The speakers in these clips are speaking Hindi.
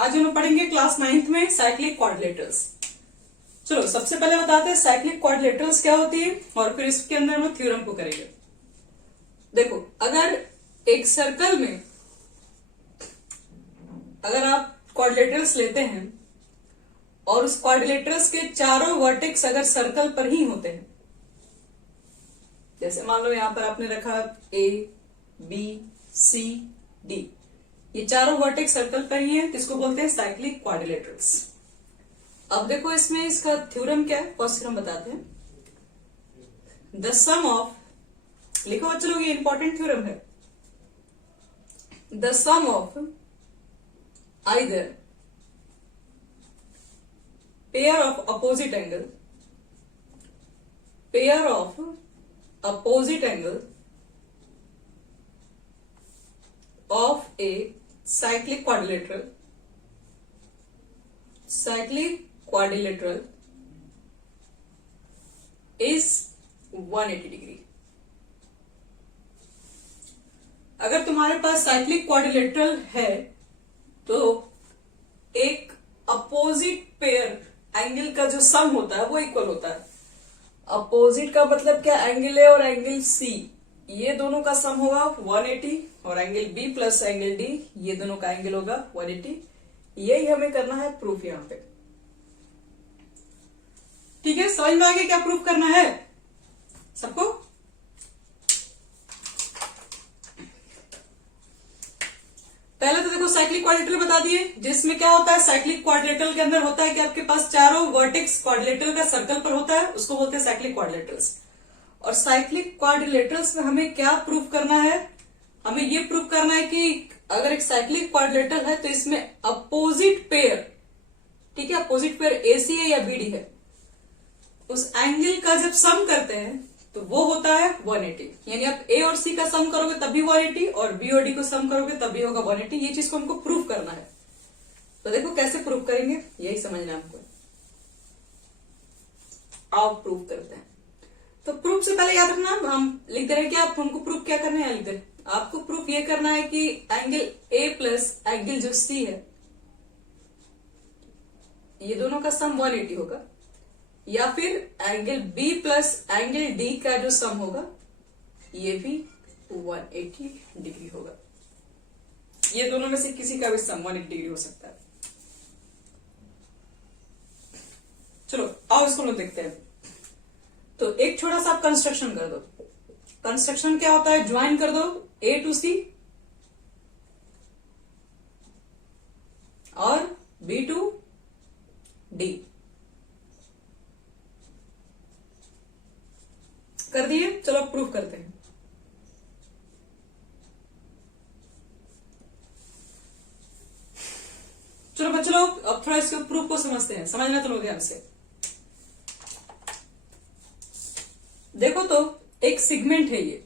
आज हम लोग पढ़ेंगे क्लास 9th में साइक्लिक क्वाड्रिलेटरल्स। चलो सबसे पहले बताते हैं साइक्लिक क्वाड्रिलेटरल्स क्या होती है और फिर इसके अंदर हम लोग थ्योरम को करेंगे। देखो, अगर एक सर्कल में अगर आप क्वाड्रिलेटरल्स लेते हैं और उस क्वाड्रिलेटरल्स के चारों वर्टेक्स अगर सर्कल पर ही होते हैं, जैसे मान लो यहां पर आपने रखा ए बी सी डी, ये चारों वर्टेक्स सर्कल पर ही है, किसको बोलते हैं? Cyclic quadrilaterals. अब देखो इसमें इसका थ्योरम क्या है, फर्स्ट थ्योरम बताते हैं। द सम ऑफ, लिखो बच्चे लोग, ये इंपॉर्टेंट थ्योरम है। The sum of either pair of opposite angle, pair of opposite angle of a cyclic quadrilateral is 180 degree. अगर तुम्हारे पास साइक्लिक क्वाड्रिलेटरल है तो एक अपोजिट पेयर एंगल का जो सम होता है वो इक्वल होता है। अपोजिट का मतलब क्या? एंगल ए और एंगल सी, ये दोनों का सम होगा 180 और angle B plus angle D, ये दोनों का एंगल होगा 180। यही हमें करना है प्रूफ यहां पे। ठीक है, समझ में आ गया क्या प्रूफ करना है सबको? पहले तो देखो साइक्लिक क्वाड्रिलेटरल बता दिए, जिसमें क्या होता है साइक्लिक क्वाड्रिलेटरल के अंदर होता है कि आपके पास चारों वर्टेक्स क्वाड्रिलेटरल का सर्कल पर होता है, उसको बोलते हैं साइक्लिक क्वाड्रिलेटरल्स। और साइक्लिक क्वाड्रिलेटरल्स में हमें क्या प्रूफ करना है? हमें ये प्रूफ करना है कि अगर एक साइक्लिक क्वाड्रिलेटरल है तो इसमें अपोजिट पेयर, ठीक है, अपोजिट पेयर एसी है या बीडी है, उस एंगल का जब सम करते हैं तो वो होता है 180। यानी आप ए और सी का सम करोगे तब भी 180 और बी और डी को सम करोगे तब भी होगा 180। ये चीज को हमको प्रूफ करना है। तो देखो कैसे प्रूफ करेंगे, यही समझना है हमको। आओ प्रूफ करते हैं। तो प्रूफ से पहले याद रखना, हम लिखते रहे कि आप हमको प्रूफ क्या करना है, लिखते रहे। आपको प्रूफ ये करना है कि एंगल ए प्लस एंगल जो सी है, ये दोनों का सम 180 होगा, या फिर angle B plus angle D का जो सम होगा ये भी 180 डिग्री होगा। ये दोनों में से किसी का भी सम 180 डिग्री हो सकता है। चलो आओ इसको लोग देखते हैं। तो एक छोटा सा आप कंस्ट्रक्शन कर दो। कंस्ट्रक्शन क्या होता है? ज्वाइन कर दो ए टू सी और बी टू डी। कर दिए? चलो अब प्रूफ करते हैं। चलो बच्चों लोग अब थोड़ा इसके प्रूफ को समझते हैं, समझना तो लोग ध्यान से। देखो तो एक सेगमेंट है ये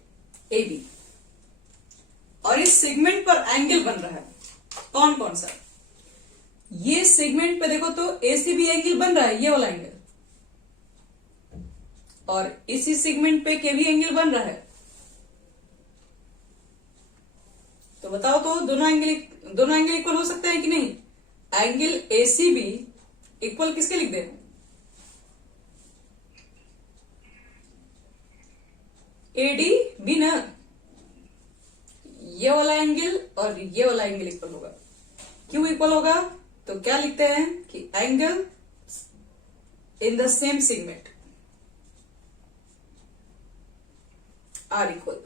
ए बी, और इस सेगमेंट पर एंगल बन रहा है। कौन कौन सा? ये सेगमेंट पे देखो तो एसीबी एंगल बन रहा है, ये वाला एंगल, और इसी सेगमेंट पे केबी एंगल बन रहा है। तो बताओ तो दोनों एंगल इक्वल हो सकते हैं कि नहीं? एंगल एसीबी इक्वल किसके लिख दे? एडी बी ना, ये वाला एंगल और ये वाला एंगल इक्वल होगा। क्यों इक्वल होगा? तो क्या लिखते हैं कि angle in the same segment are equal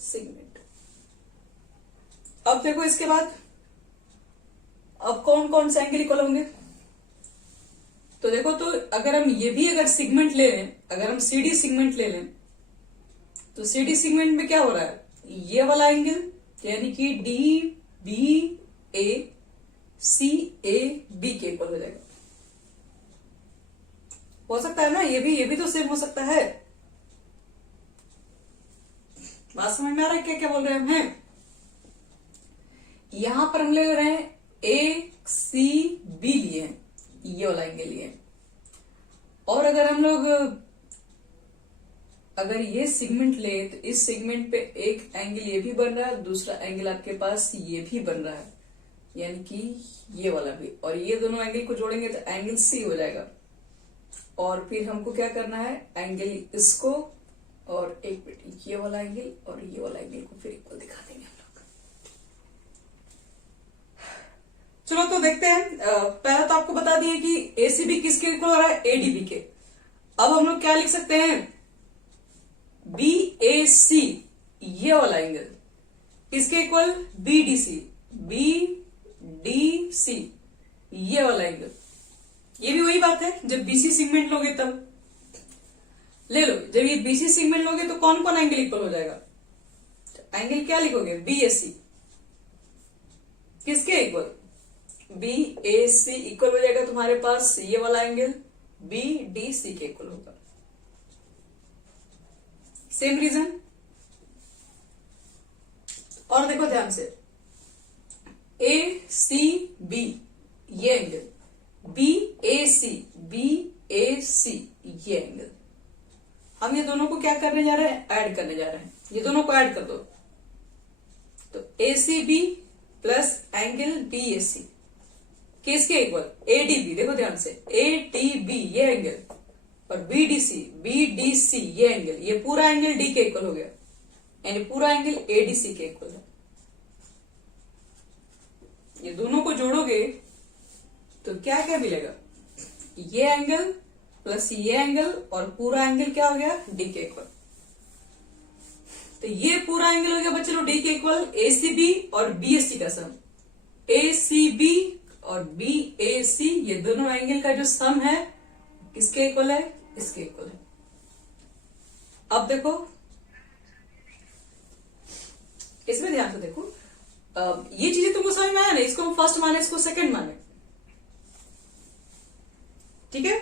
segment. अब देखो इसके बाद अब कौन कौन से एंगल इक्वल होंगे? तो देखो तो अगर हम ये भी अगर सेगमेंट ले लें, अगर हम सीडी सेगमेंट ले लें, तो सीडी सेगमेंट में क्या हो रहा है? ये वाला एंगल यानी कि D B A C A B के इक्वल हो जाएगा। हो सकता है ना, ये भी तो सेम हो सकता है। बात समझ में आ रहा है क्या क्या बोल रहे हैं हम हैं? यहां पर हम ले रहे हैं ए सी बी लिए हैं, ये वाला एंगल लिए, और अगर हम लोग अगर ये सेगमेंट ले तो इस सेगमेंट पे एक एंगल ये भी बन रहा है, दूसरा एंगल आपके पास ये भी बन रहा है, यानी कि ये वाला भी, और ये दोनों एंगल को जोड़ेंगे तो एंगल सी हो जाएगा। और फिर हमको क्या करना है, एंगल इसको और एक मिनट ये वाला एंगल और ये वाला एंगल को फिर इक्वल दिखा देंगे हम लोग। चलो तो देखते हैं। पहले तो आपको बता दिए कि एसीबी किसके इक्वल हो रहा है, एडीबी के। अब हम लोग क्या लिख सकते हैं, बीएसी ये वाला एंगल किसके इक्वल, बीडीसी, बीडीसी ये वाला एंगल। ये भी वही बात है, जब बीसी सेगमेंट लोगे तब ले लो, जब ये बीसी सेगमेंट लोगे तो कौन कौन एंगल इक्वल हो जाएगा, एंगल क्या लिखोगे, बीएसी किसके इक्वल, बीएसी इक्वल हो जाएगा तुम्हारे पास ये वाला एंगल बीडीसी के इक्वल होगा। Same reason. और देखो ध्यान से, ए सी बी ये एंगल, बी ए सी ये एंगल, हम ये दोनों को क्या करने जा रहे हैं, ऐड करने जा रहे हैं। ये दोनों को ऐड कर दो तो A C B plus angle B A C किसके इक्वल, एडीबी। देखो ध्यान से, एडीबी ये एंगल और बीडीसी ये एंगल, ये पूरा एंगल डी के इक्वल हो गया, यानी पूरा एंगल एडीसी के इक्वल है। ये दोनों को जोड़ोगे तो क्या क्या मिलेगा, ये एंगल प्लस ये एंगल और पूरा एंगल क्या हो गया, डी के इक्वल। तो ये पूरा एंगल हो गया बच्चे लोग डी के इक्वल, एसीबी और बीएससी का सम। एसीबी और बीएसी ये दोनों एंगल का जो सम है किसके इक्वल है, इसके इक्वल है। अब देखो इसमें ध्यान से देखो, ये चीजें तुमको समझ में आया ना, इसको हम फर्स्ट माने, इसको सेकंड माने, ठीक है।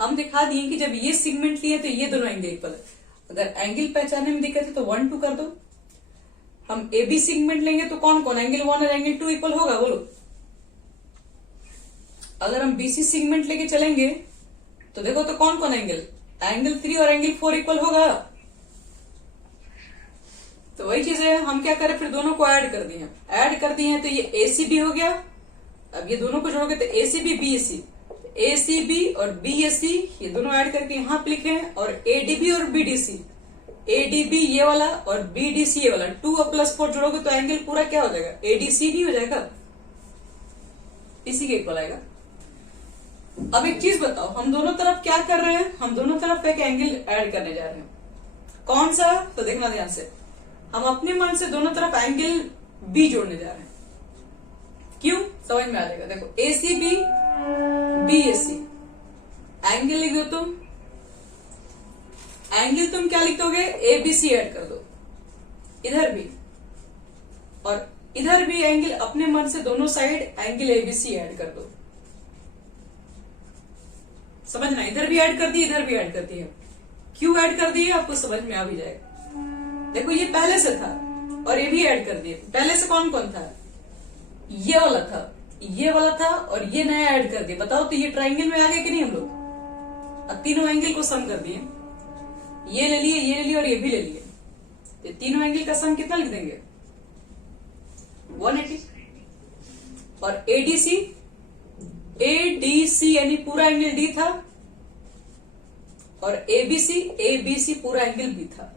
हम दिखा दिए कि जब ये सेगमेंट लिए तो ये दोनों एंगल इक्वल है। अगर एंगल पहचानने में दिक्कत है तो 1 2 कर दो। हम ए बी सेगमेंट लेंगे तो कौन कौन, एंगल 1 और एंगल 2 इक्वल होगा, बोलो। अगर हम बीसी सेगमेंट लेके चलेंगे तो देखो तो कौन कौन एंगल, एंगल 3 और एंगल 4 इक्वल होगा। तो वही चीज है, हम क्या करें, फिर दोनों को ऐड कर दिए तो ये एसीबी हो गया। अब ये दोनों को जोड़ोगे तो एसीबी बीएसी, एसीबी और बीएसी ये दोनों ऐड करके यहां पे लिखे हैं, और एडीबी और बीडीसी, एडीबी ये वाला और बीडीसी ये वाला, 2 और +4 जोड़ोगे तो एंगल पूरा क्या हो जाएगा, एडीसी नहीं हो जाएगा, इसी के इक्वल आएगा। अब एक चीज बताओ, हम दोनों तरफ क्या कर रहे हैं, हम दोनों तरफ एक एंगल ऐड करने जा रहे हैं, कौन सा, तो देखना ध्यान से, हम अपने मन से दोनों तरफ एंगल बी जोड़ने जा रहे हैं। क्यों, समझ में आ जाएगा। देखो एसीबी बीएसी एंगल लिख दो तुम, एंगल तुम क्या लिख दोगे, एबीसी ऐड कर दो इधर भी, और इधर भी एंगल अपने मन से दोनों साइड एंगल एबीसी ऐड कर दो। समझना, इधर भी ऐड कर दी, इधर भी ऐड कर दी है। क्यों ऐड कर दी है आपको समझ में आ भी जाएगा। देखो ये पहले से था और ये भी ऐड कर दिए। पहले से कौन कौन था, ये वाला था, ये वाला था और ये नया ऐड कर दिया। बताओ तो ये ट्राइंगल में आ गया कि नहीं हम लोग। अब तीनों एंगल को सम कर दिए, ये ले लिए, ये ले लिए और ये भी ले लिए। ये तीनों एंगल का सम कितना लिख देंगे, 180। और एडीसी, एडीसी यानी पूरा एंगल डी था, और एबीसी, एबीसी पूरा एंगल बी था।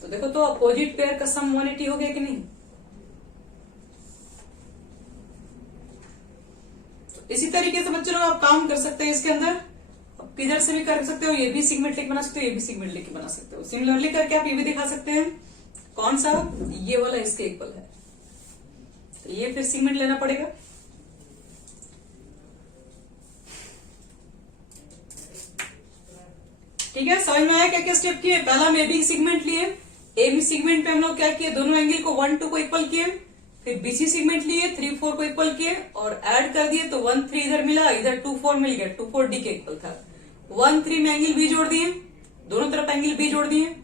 तो देखो तो अपोजिट पेयर का सम 180 हो गया कि नहीं। तो इसी तरीके से बच्चों लोग आप काम कर सकते हैं इसके अंदर। अब किधर से भी कर सकते हो, ये भी सेगमेंट लेके बना सकते हो, ये भी सेगमेंट लेके बना सकते हो। सिमिलरली करके आप ये भी दिखा सकते हैं, कौन सा, ये वाला इसके इक्वल है, तो ये फिर सेगमेंट लेना पड़ेगा। ठीक है, समझ में आया क्या क्या स्टेप किए। पहला हम एबी सेगमेंट लिए, एबी सेगमेंट पे हम लोग क्या किए, दोनों एंगल को 1 2 को इक्वल किए। फिर बीसी सेगमेंट लिए, 3 4 को इक्वल किए और ऐड कर दिए तो 1 3 इधर मिला, इधर 2 4 मिल गया, 2 4 डी के इक्वल था। 1 3 में एंगल बी जोड़ दिए, दोनों तरफ एंगल बी जोड़ दिए,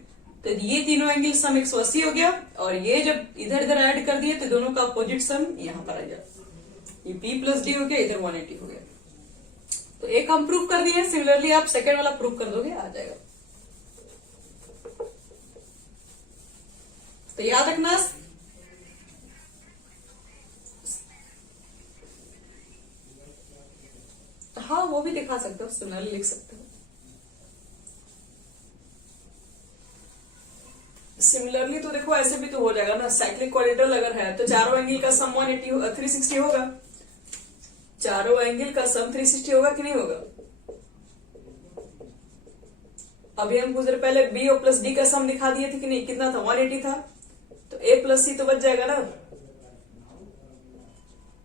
तो ये तीनों एंगल सम 180 हो गया। और ये जब इधर इधर ऐड कर दिए तो दोनों का अपोजिट सम यहां पर आ गया, ये बी प्लस डी हो गया, इधर 180 हो गया। तो एक हम प्रूफ कर दिए, सिमिलरली आप सेकेंड वाला प्रूफ कर दोगे, आ जाएगा। तो याद रखना, हाँ वो भी दिखा सकते हो, सिमिलरली लिख सकते हो। सिमिलरली तो देखो ऐसे भी तो हो जाएगा ना, साइक्लिक क्वाड्रिलेटरल अगर है तो चारों एंगल का सम 360 होगा, चारों एंगल का सम 360 होगा कि नहीं होगा। अभी हम कुछ देर पहले बी और प्लस डी का सम दिखा दिए थे कि नहीं, कितना था 180 था, तो ए प्लस सी तो बच जाएगा ना,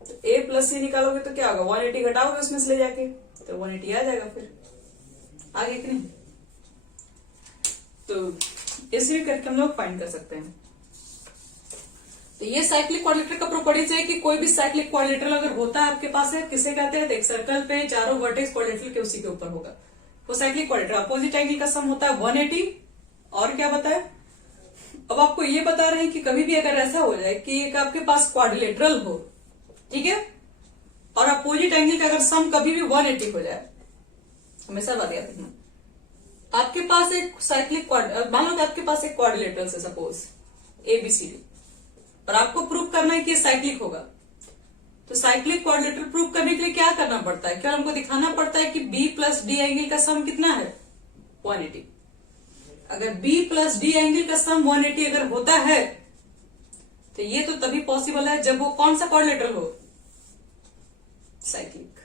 तो ए प्लस सी निकालोगे तो क्या होगा, 180 घटाओगे उसमें से ले जाके तो 180 आ जाएगा, फिर आगे कि नहीं। तो इसे भी करके हम लोग फाइंड कर सकते हैं। तो ये साइक्लिक क्वाड्रिलेटरल का प्रॉपर्टीज है कि कोई भी साइक्लिक क्वाड्रिलेटरल अगर होता है आपके पास है, किसे कहते हैं, एक सर्कल पे चारों वर्टेक्स क्वाड्रिलेटरल के उसी के ऊपर होगा, वो साइक्लिक क्वाड्रिलेटरल। अपोजिट एंगल का सम होता है 180, और क्या बताया, अब आपको ये बता रहे हैं कि कभी भी अगर ऐसा हो जाए कि एक आपके पास क्वाड्रिलेटरल हो, ठीक है, और अपोजिट एंगल का अगर सम कभी भी 180 हो जाए, हमेशा बात याद रखना, आपके पास एक साइक्लिक मान लो कि आपके पास एक क्वाड्रिलेटरल है सपोज ABCD, और आपको प्रूव करना है कि साइक्लिक होगा, तो साइक्लिक क्वाड्रिलेटरल प्रूव करने के लिए क्या करना पड़ता है, क्या हमको दिखाना पड़ता है कि B प्लस डी एंगल का सम कितना है 180। अगर B प्लस डी एंगल का सम 180 अगर होता है तो ये तो तभी पॉसिबल है जब वो कौन सा क्वाड्रिलेटरल हो, साइक्लिक।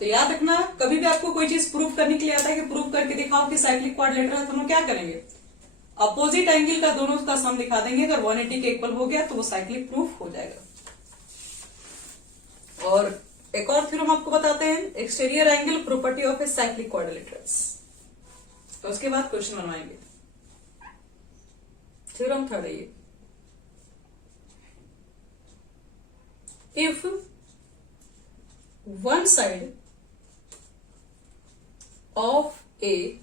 तो याद रखना, कभी भी आपको कोई चीज प्रूव करने के लिए आता है कि प्रूव करके दिखाओ कि साइक्लिक क्वाड्रिलेटरल है, तो हम क्या करेंगे, अपोजिट एंगल का दोनों का सम दिखा देंगे, अगर 180 के इक्वल हो गया तो वो साइक्लिक प्रूफ हो जाएगा। और एक और थ्योरम आपको बताते हैं, exterior angle property of a cyclic quadrilaterals, तो उसके बाद क्वेश्चन बनवाएंगे। थ्योरम थर्ड है ये, if one side of A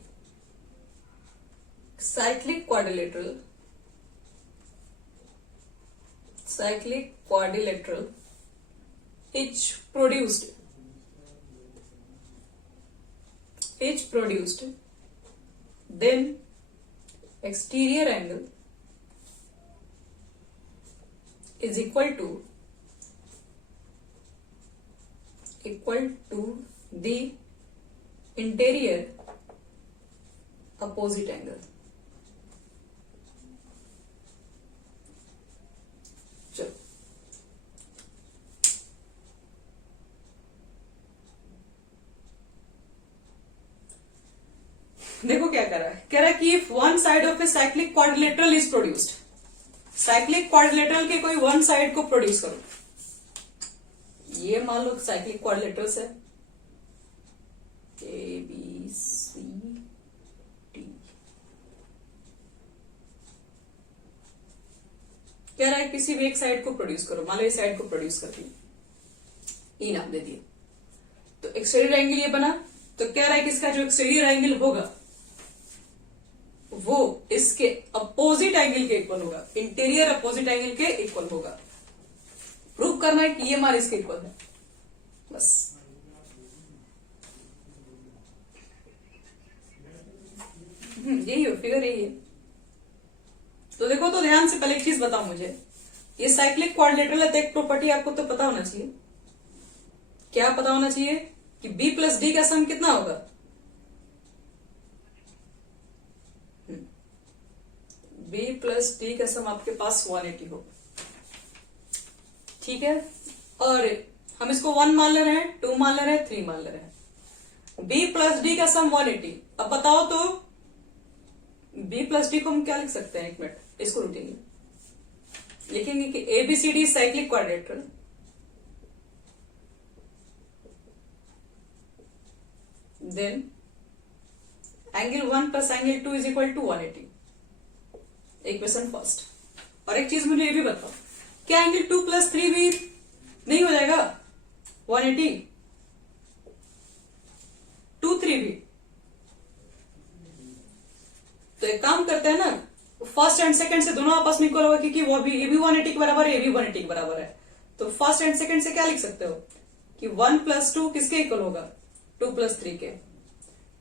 cyclic quadrilateral is produced, then exterior angle is equal to the interior opposite angle। देखो क्या कह रहा है कि if one side of a cyclic quadrilateral is produced, cyclic quadrilateral के कोई वन साइड को प्रोड्यूस करो, ये मान लो साइक्लिक क्वाड्रिलेटरल्स है ABCD, कह रहा है किसी भी एक साइड को प्रोड्यूस करो, मान लो इस साइड को प्रोड्यूस कर दी, ई नाम दे दिए, तो एक्सटीरियर एंगल ये बना, तो कह रहा है कि इसका जो एक्सटीरियर एंगल होगा वो इसके अपोजिट एंगल के इक्वल होगा, इंटीरियर अपोजिट एंगल के इक्वल होगा। प्रूव करना है कि ये मान इसके इक्वल है, बस। यही हो, फिगर यही है। तो देखो, तो ध्यान से पहले एक चीज बताओ मुझे, ये साइक्लिक क्वाड्रिलेटरल है तो एक प्रॉपर्टी आपको तो पता होना चाहिए, क्या पता होना चाहिए कि B प्लस डी का सम कितना होगा, B प्लस डी का सम आपके पास 180 हो, ठीक है। और हम इसको 1 मान ले रहे हैं, 2 मान ले रहे हैं, 3 मान ले रहे हैं। B प्लस डी का सम 180, अब बताओ तो B प्लस डी को हम क्या लिख सकते हैं, एक मिनट इसको लिखेंगे, लिखेंगे कि ABCD cyclic quadrilateral, then angle 1 plus angle 2 is equal to 180, equation first. और एक चीज मुझे ये भी बताओ, क्या एंगल 2 प्लस 3 भी नहीं हो जाएगा 180, 2 3 भी। तो एक काम करते हैं ना, फर्स्ट एंड सेकंड से दोनों आपस में इक्वल होगा, क्योंकि वो भी ये भी 180 के बराबर है, ये भी 180 के बराबर है। तो फर्स्ट एंड सेकंड से क्या लिख सकते हो कि 1 प्लस 2 किसके इक्वल होगा, 2 प्लस 3 के।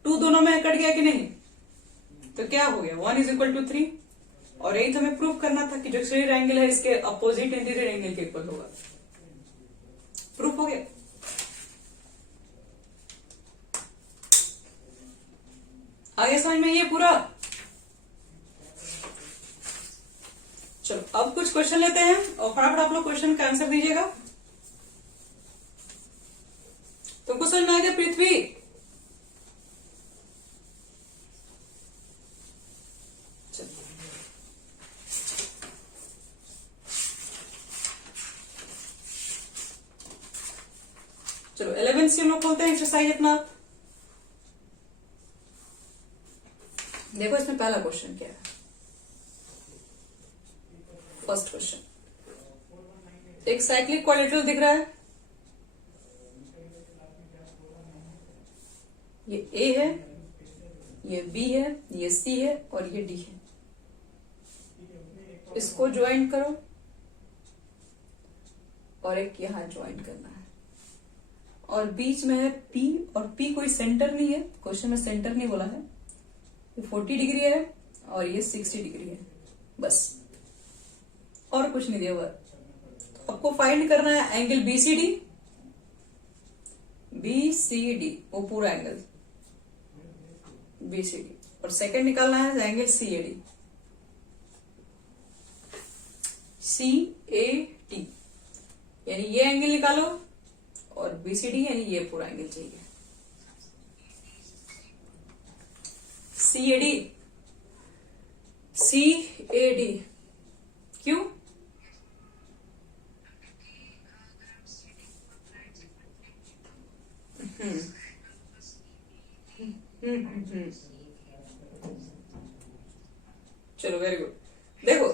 2 दोनों में कट गया कि नहीं, तो क्या हो गया, 1 इज इक्वल टू 3, और यही तो हमें प्रूव करना था कि जो एक्सटीरियर एंगल है इसके अपोजिट इंटीरियर एंगल के इक्वल होगा। प्रूफ हो गया। आगे समझ में ये पूरा। चलो अब कुछ क्वेश्चन लेते हैं और फटाफट आप लोग क्वेश्चन का आंसर दीजिएगा। तुमको समझ में आ गया पृथ्वी? चलो 11 से हम लोग खोलते हैं एक्सरसाइज अपना। देखो इसमें पहला क्वेश्चन क्या है। फर्स्ट क्वेश्चन, एक साइक्लिक क्वाड्रिलेटरल दिख रहा है। ये ए है, ये बी है, ये सी है और ये डी है। इसको ज्वाइन करो और एक यहां ज्वाइन करना है और बीच में है पी, और पी कोई सेंटर नहीं है, क्वेश्चन में सेंटर नहीं बोला है। ये 40 डिग्री है और ये 60 डिग्री है, बस और कुछ नहीं दिया हुआ। तो आपको फाइंड करना है एंगल बीसीडी, बीसीडी वो पूरा एंगल बीसीडी, और सेकंड निकालना है एंगल सीएडी, सीएटी, यानी ये एंगल निकालो और बीसीडी यानी ये पूरा एंगल चाहिए। सीएडी, सीएडी क्यों? चलो वेरी गुड। देखो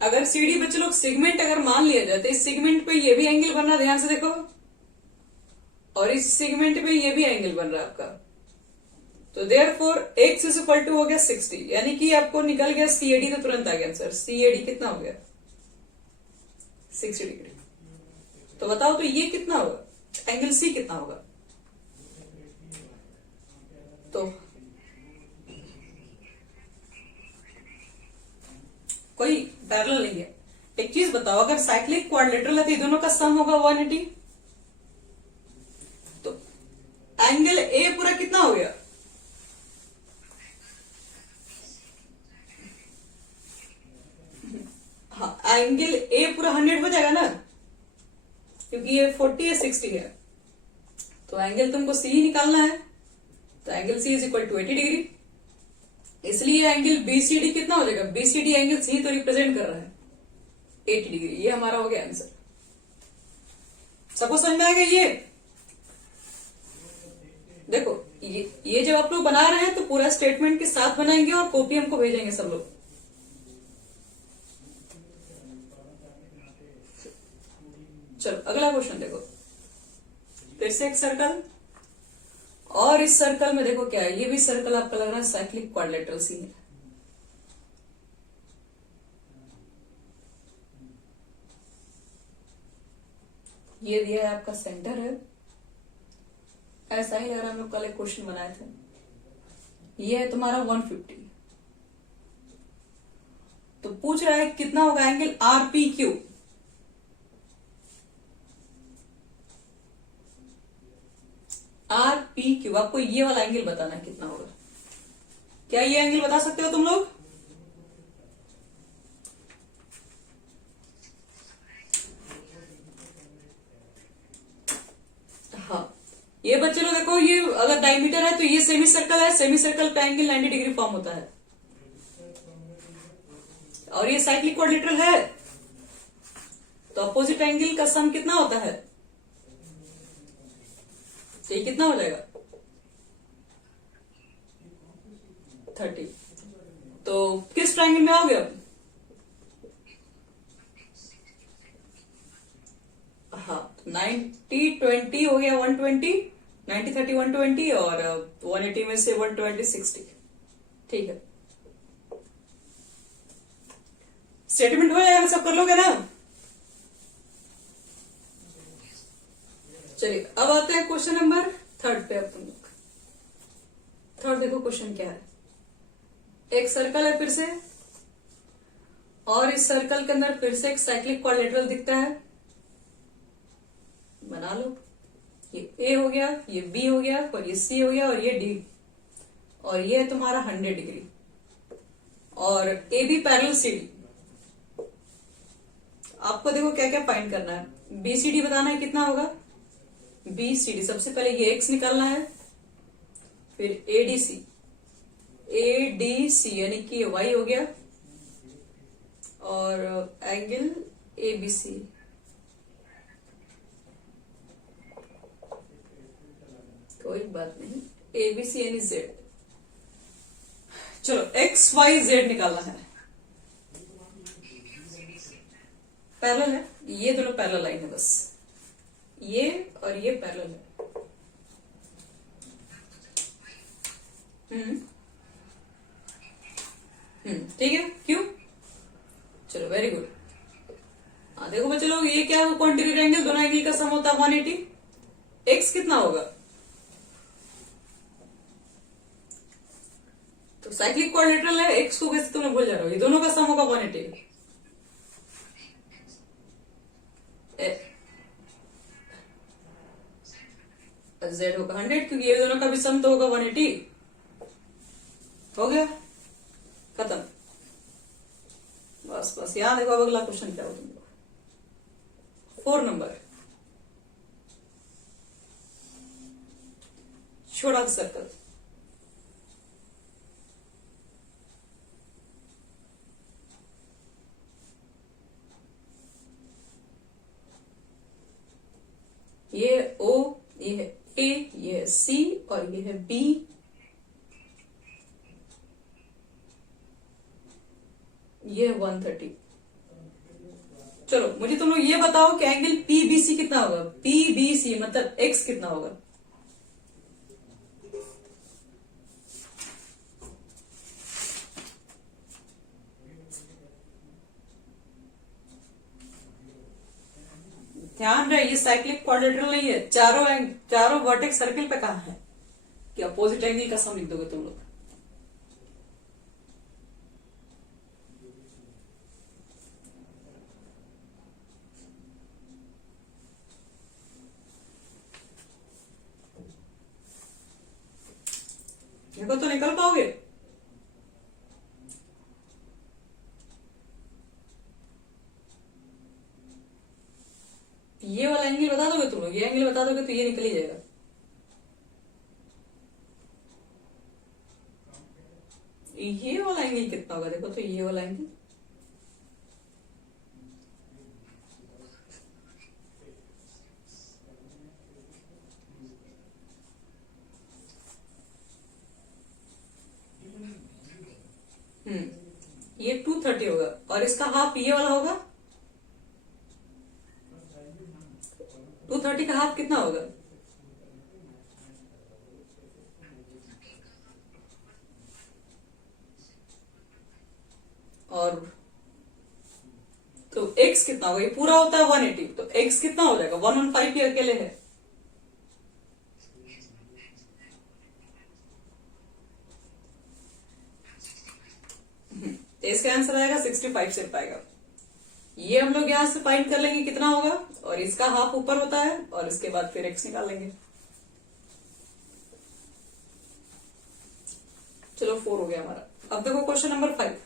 अगर सीडी बच्चे लोग सेगमेंट अगर मान लिया जाए तो इस सेगमेंट पे ये भी एंगल बन रहा, ध्यान से देखो, और इस सेगमेंट पे ये भी एंगल बन रहा है आपका। तो therefore x is equal to हो गया 60, यानी कि आपको निकल गया सीएडी, तो तुरंत आ गया आंसर। सीएडी कितना हो गया? 60 डिग्री। तो बताओ तो ये कितना होगा? एंगल सी कितना होगा? तो कोई पैरेलल नहीं है। एक चीज बताओ, अगर साइक्लिक क्वाड्रिलेटरल है तो दोनों का सम होगा 180, तो एंगल ए पूरा कितना हो गया? हाँ, एंगल ए पूरा 100 हो जाएगा ना, क्योंकि ये 40 है 60 है, तो एंगल तुमको सी ही निकालना है। तो angle C is equal to 80 degree, इसलिए एंगल बीसीडी कितना हो जाएगा? बीसीडी एंगल सी तो रिप्रेजेंट कर रहा है 80 डिग्री। ये हमारा हो गया आंसर। सबको समझ में आ गया ये? देखो ये जब आप लोग बना रहे हैं तो पूरा स्टेटमेंट के साथ बनाएंगे और कॉपी हमको भेजेंगे सब लोग। चलो अगला क्वेश्चन देखो, फिर से एक सर्कल, और इस सर्कल में देखो क्या है, ये भी सर्कल आपका लग रहा है साइक्लिक क्वाड्रिलेटरल सी है। ये दिया है आपका सेंटर है, ऐसा ही लग रहा है, हम लोग कल एक क्वेश्चन बनाए थे। ये है तुम्हारा 150, तो पूछ रहा है कितना होगा एंगल आरपीक्यू। आरपीक्यू आपको ये वाला एंगल बताना है कितना होगा। क्या ये एंगल बता सकते हो तुम लोग? हाँ, ये बच्चे लोग देखो, ये अगर डायमीटर है तो ये सेमी सर्कल है, सेमी सर्कल पे एंगल 90 डिग्री फॉर्म होता है, और ये साइक्लिक क्वाड्रिलेटरल है, तो अपोजिट एंगल का सम कितना होता है? तो ये कितना हो जाएगा? 30। तो किस ट्रायंगल में आओगे अब? हाँ, 90 20 हो गया 120, 90 30 120, और 180 में से 120 60। ठीक है, स्टेटमेंट हो जाएगा, सब कर लोगे ना? चलिए अब आते हैं क्वेश्चन नंबर 3 पे। अब तुम लोग थर्ड देखो क्वेश्चन क्या है। एक सर्कल है फिर से, और इस सर्कल के अंदर फिर से एक साइक्लिक क्वाड्रिलेटरल दिखता है। बना लो। ये ए हो गया, ये बी हो गया, और ये सी हो गया, और ये डी, और ये है तुम्हारा 100 डिग्री, और A B parallel C D. आपको देखो क्या क्या फाइंड करना है। बी सी डी बताना है कितना होगा। बी सी डी सबसे पहले ये एक्स निकालना है, फिर A D C, A D C यानी कि ये वाई हो गया, और एंगल ए बी सी, कोई बात नहीं, ए बी सी यानी जेड। चलो एक्स वाई जेड निकालना है। पैरेलल है, ये दोनों पैरेलल लाइन है, बस ये और ये पैरेलल है। ठीक है, क्यों? चलो वेरी गुड। देखो बच्चे लोग, ये क्या है, कॉन्टिन्यूड एंगल, दोनों एंगल का सम होता है 180। एक्स कितना होगा? तो साइक्लिक क्वाड्रिलेटरल है, एक्स को कैसे तुमने भूल जा रहे हो? ये दोनों का सम होगा 180। जेड होगा 100, क्योंकि ये दोनों का भी सम तो होगा 180। हो गया, खत्म। बस बस याद देखो, अब अगला क्वेश्चन क्या हो तुम लोग। 4 नंबर, छोटा सर्कल, ये ओ, ये है ए, ये है सी, और ये है बी, ये है 130। चलो मुझे तुम लोग ये बताओ कि एंगल पीबीसी कितना होगा। पीबीसी मतलब एक्स कितना होगा? ध्यान रहे, ये साइक्लिक क्वाड्रिलेटरल नहीं है। चारों वर्टेक्स सर्किल पे कहा है कि अपोजिट एंगल का सम लिख दोगे तुम लोग। देखो तो निकल पाओगे? ये वाला एंगल बता दोगे तुम लोग, ये एंगल बता दोगे तो ये निकल ही जाएगा। ये वाला एंगल कितना होगा? देखो तो ये वाला एंगल, ये 230 होगा, और इसका हाफ ये वाला होगा। 230 का हाफ कितना होगा? और तो x कितना होगा? ये पूरा होता है 180, तो x कितना हो जाएगा? 115 ही अकेले है। इसका आंसर आएगा 65 से पाएगा। ये हम लोग यहां से फाइंड कर लेंगे कितना होगा, और इसका हाफ ऊपर होता है, और इसके बाद फिर x निकाल लेंगे। चलो 4 हो गया हमारा। अब देखो क्वेश्चन नंबर 5।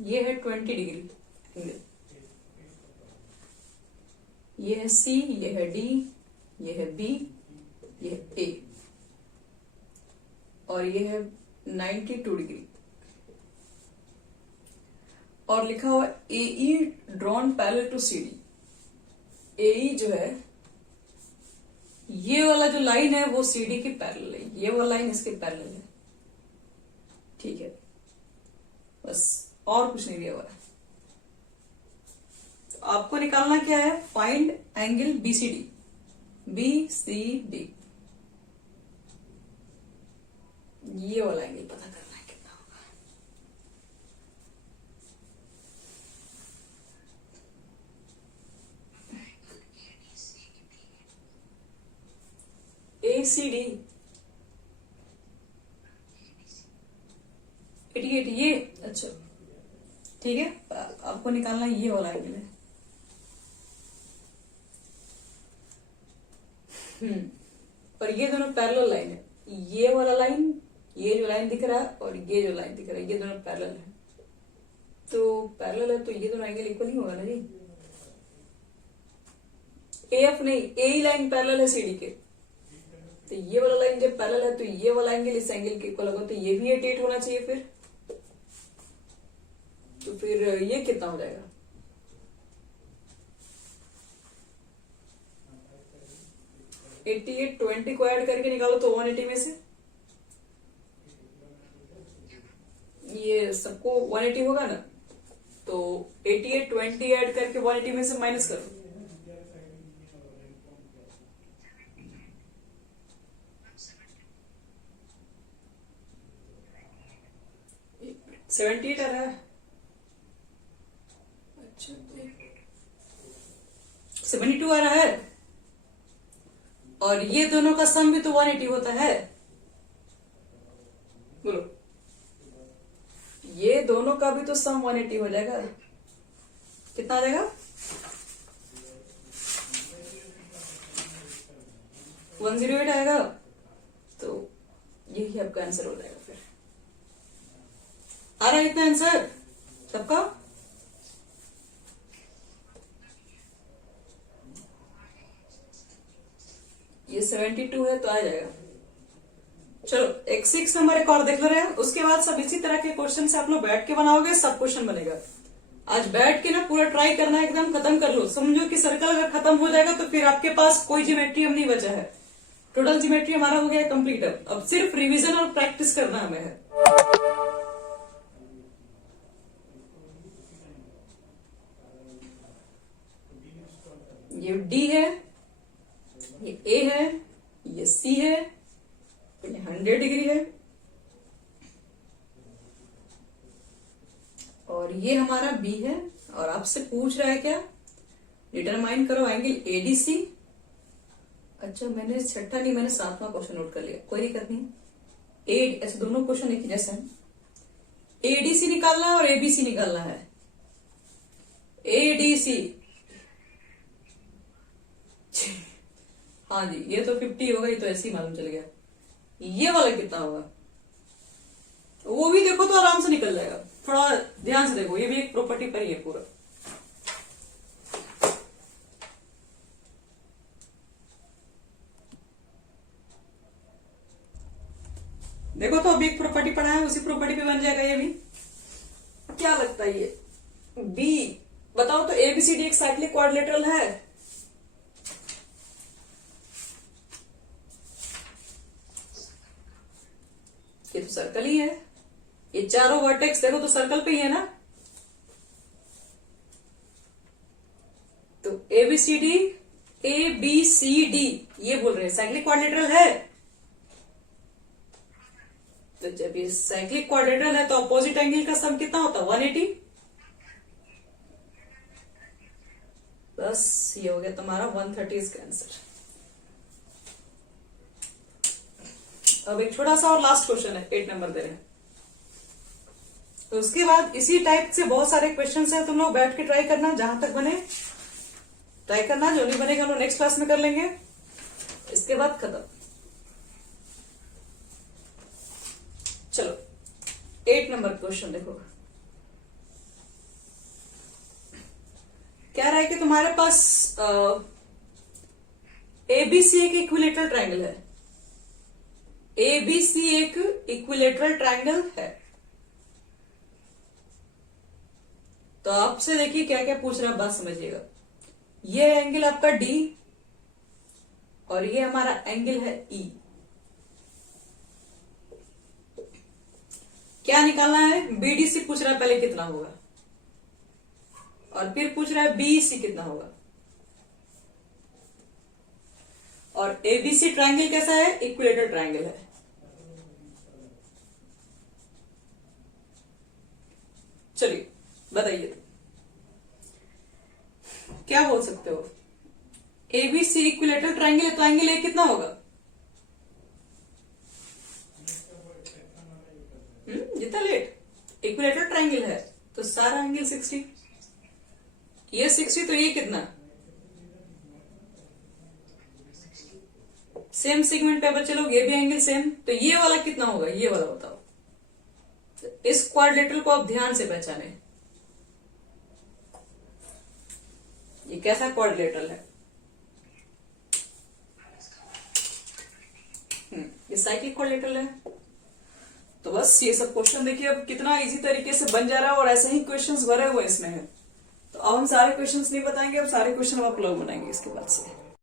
ये है 20 डिग्री एंगल, ये है सी, ये है डी, ये है बी, ये है ए, और ये है 92 डिग्री, और लिखा हुआ AE drawn parallel to CD। AE जो है, ये वाला जो लाइन है वो CD की पैरेलल है, ये वाला लाइन इसके पैरेलल है। ठीक है, बस और कुछ नहीं दिया हुआ है। तो आपको निकालना क्या है? Find angle BCD। ABCD, ये वाला एंगल पता करना है कितना होगा। ACD 88, ये अच्छा ठीक है, आपको निकालना ये वाला एंगल है। और ये दोनों पैरेलल लाइन है, ये वाला लाइन, ये जो लाइन दिख रहा है और ये जो लाइन दिख रहा है, ये दोनों पैरेलल है। तो पैरेलल है तो ये दोनों एंगल इक्वल ही होगा ना जी। AF नहीं, ए लाइन पैरेलल है CD के, तो ये वाला लाइन जब पैरेलल है तो ये वाला एंगल इस एंगल के इक्वल होगा, तो ये भी 88 होना चाहिए फिर। तो फिर ये कितना हो जाएगा? एट्टी 20 को ऐड करके निकालो तो 180 में से ये सबको 180 होगा ना, तो 88 20 ऐड करके 180 में से माइनस करो। सेवेंटी एट आ रहा है, अच्छा 72 आ रहा है, और ये दोनों का सम भी तो 180 होता है। बोलो, ये दोनों का भी तो सम 180 हो जाएगा। कितना आ जाएगा? 108 आएगा। तो यही आपका आंसर हो जाएगा। फिर आ रहा है इतना आंसर सबका? ये 72 है तो आ जाएगा। चलो एक 6 नंबर एक और देख ले रहे हैं, उसके बाद सब इसी तरह के क्वेश्चन से आप लोग बैठ के बनाओगे, सब क्वेश्चन बनेगा। आज बैठ के ना पूरा ट्राई करना है, एकदम खत्म कर लो। समझो कि सर्कल अगर खत्म हो जाएगा तो फिर आपके पास कोई ज्योमेट्री अब नहीं बचा है। टोटल ज्योमेट्री हमारा हो गया कंप्लीट। अब सिर्फ रिवीजन और प्रैक्टिस करना हमें है। ये डी है, ये ए है, ये सी है, ये 100 डिग्री है, और ये हमारा बी है। और आपसे पूछ रहा है क्या? डिटरमाइन करो एंगल एडीसी। अच्छा मैंने छठा नहीं, मैंने 7वां क्वेश्चन नोट कर लिया, कोई दिक्कत नहीं। ऐसे दोनों क्वेश्चन एक ही जैसे हैं। एडीसी निकालना है और एबीसी निकालना है। एडीसी, हाँ जी ये तो 50 होगा, ये तो ऐसे ही मालूम चल गया। ये वाला कितना होगा वो भी देखो तो आराम से निकल जाएगा। थोड़ा ध्यान से देखो, ये भी एक प्रॉपर्टी पर ही है पूरा। देखो तो अभी एक प्रॉपर्टी पढ़ा है, उसी प्रॉपर्टी पे बन जाएगा ये भी। क्या लगता है ये बी? बताओ तो एबीसीडी एक साइक्लिक क्वाड्रिलेटरल है? ये तो सर्कल ही है। ये चारों वर्टेक्स देखो तो सर्कल पे ही है ना। तो एबीसीडी, एबीसीडी ये बोल रहे हैं साइक्लिक क्वाड्रिलेटरल है। तो जब ये साइक्लिक क्वाड्रिलेटरल है तो अपोजिट एंगल का सम कितना होता है? 180। बस ये हो गया तुम्हारा 130 इसका आंसर। अब एक छोटा सा और लास्ट क्वेश्चन है, 8 नंबर दे रहे हैं। तो उसके बाद इसी टाइप से बहुत सारे क्वेश्चन हैं, तुम लोग बैठ के ट्राई करना, जहां तक बने ट्राई करना। जो नहीं बनेगा हम लोग नेक्स्ट क्लास में कर लेंगे, इसके बाद खत्म। चलो 8 नंबर क्वेश्चन देखो। क्या रहा है कि तुम्हारे पास एबीसी एक इक्विलेटरल ट्रायंगल है। एबीसी एक इक्विलेटरल ट्रायंगल है। तो आपसे देखिए क्या क्या पूछ रहा है, बात समझिएगा। ये एंगल आपका डी और ये हमारा एंगल है ई। क्या निकालना है? बीडीसी पूछ रहा है पहले कितना होगा, और फिर पूछ रहा है बीसी कितना होगा। और एबीसी ट्रायंगल कैसा है? इक्विलेटरल ट्रायंगल है। चलिए बताइए क्या बोल सकते हो? एबीसी इक्विलेटरल ट्रायंगल है तो एंगल ए कितना होगा? जितना लेट इक्विलेटरल ट्रायंगल है तो सारा एंगल 60, ये 60 तो ये कितना? सेम सेगमेंट पे बच्चे लोग, ये भी एंगल सेम, तो ये वाला कितना होगा? ये वाला बताओ। तो इस क्वाड्रिलेटरल को आप ध्यान से पहचाने, ये कैसा क्वाड्रिलेटरल है? ये साइक्लिक क्वाड्रिलेटरल है। तो बस ये सब क्वेश्चन देखिए अब कितना इजी तरीके से बन जा रहा है, और ऐसे ही क्वेश्चंस भरे हुए इसमें है। तो अब हम सारे क्वेश्चंस नहीं बताएंगे, अब सारे क्वेश्चन हम आप लोग बनाएंगे इसके बाद से।